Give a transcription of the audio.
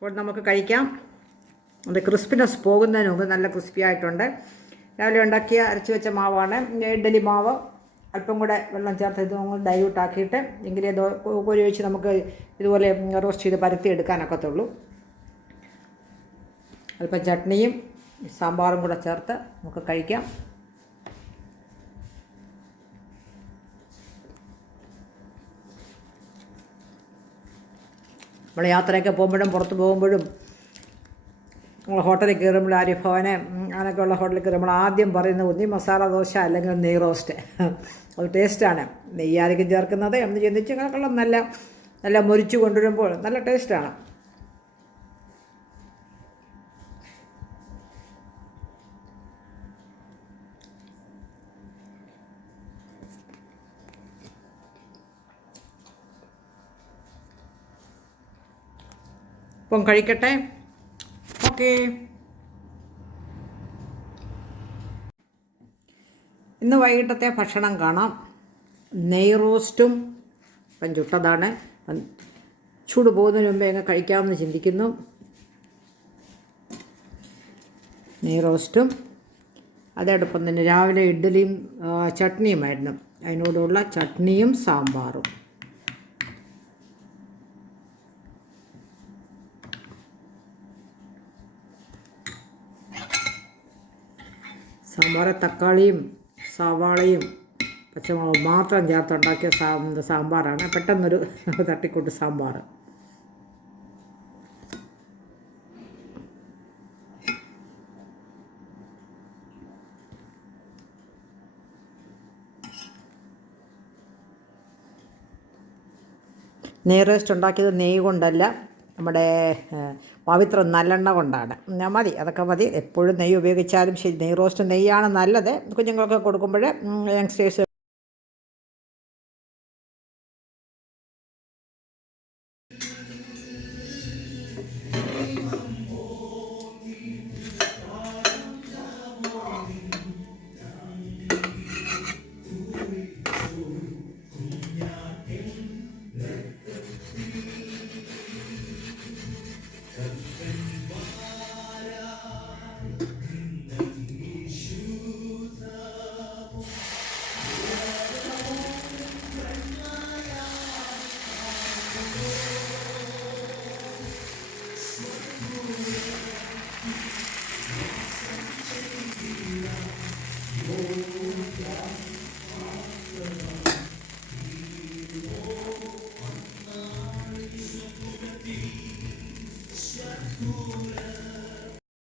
അപ്പോൾ നമുക്ക് കഴിക്കാം. അത് ക്രിസ്പിനെസ് പോകുന്നതിന് മുമ്പ് നല്ല ക്രിസ്പി ആയിട്ടുണ്ട്. രാവിലെ ഉണ്ടാക്കിയ അരച്ച് വെച്ച മാവാണ്. ഇഡ്ഡലി മാവ് അല്പം കൂടെ വെള്ളം ചേർത്ത് ഇത് ഡൈല്യൂട്ട് ആക്കിയിട്ട് എങ്കിലേ കോരി ഒഴിച്ച് നമുക്ക് ഇതുപോലെ റോസ്റ്റ് ചെയ്ത് പരത്തി എടുക്കാനൊക്കത്തുള്ളൂ. അല്പം ചട്നിയും സാമ്പാറും കൂടെ ചേർത്ത് നമുക്ക് കഴിക്കാം. നമ്മൾ യാത്രയൊക്കെ പോകുമ്പോഴും പുറത്ത് പോകുമ്പോഴും നമ്മൾ ഹോട്ടലിൽ കയറുമ്പോൾ ആര്യഭവനെ അങ്ങനെയൊക്കെയുള്ള ഹോട്ടലിൽ കയറുമ്പോൾ ആദ്യം പറയുന്നത് ഒന്നി മസാല ദോശ അല്ലെങ്കിൽ നെയ് റോസ്റ്റ്. അത് ടേസ്റ്റാണ്. നെയ്യായിരിക്കും ചേർക്കുന്നത് എന്ന് ചിന്തിച്ച് അങ്ങനെയൊക്കെയുള്ള നല്ല മൊരിച്ചു കൊണ്ടുവരുമ്പോൾ നല്ല ടേസ്റ്റാണ്. ഇപ്പം കഴിക്കട്ടെ. ഓക്കേ. ഇന്ന് വൈകിട്ടത്തെ ഭക്ഷണം കാണാം. നെയ് റോസ്റ്റും ഇപ്പം ചുട്ടതാണ്. ചൂട് പോകുന്നതിന് മുമ്പേ അങ്ങ് കഴിക്കാമെന്ന് ചിന്തിക്കുന്നു. നെയ് റോസ്റ്റും അതോടൊപ്പം തന്നെ രാവിലെ ഇഡ്ഡലിയും ചട്നിയുമായിരുന്നു. അതിനോടുള്ള ചട്നിയും സാമ്പാറും. സാമ്പാർ തക്കാളിയും സവാളയും പച്ചമുളകും മാത്രം ചേർത്തുണ്ടാക്കിയ സാമ്പാറാണ്. പെട്ടെന്നൊരു തട്ടിക്കൂട്ട് സാമ്പാർ. നെയ് റോസ്റ്റ് ഉണ്ടാക്കിയത് നെയ്യ് കൊണ്ടല്ല, നമ്മുടെ പവിത്ര നല്ലെണ്ണ കൊണ്ടാണ്. മതി, അതൊക്കെ മതി. എപ്പോഴും നെയ്യ് ഉപയോഗിച്ചാലും ശരി, നെയ് റോസ്റ്റ് നെയ്യാണ് നല്ലത്. കുഞ്ഞുങ്ങൾക്ക് കൊടുക്കുമ്പോൾ യങ്സ്റ്റേഴ്സ് Sakura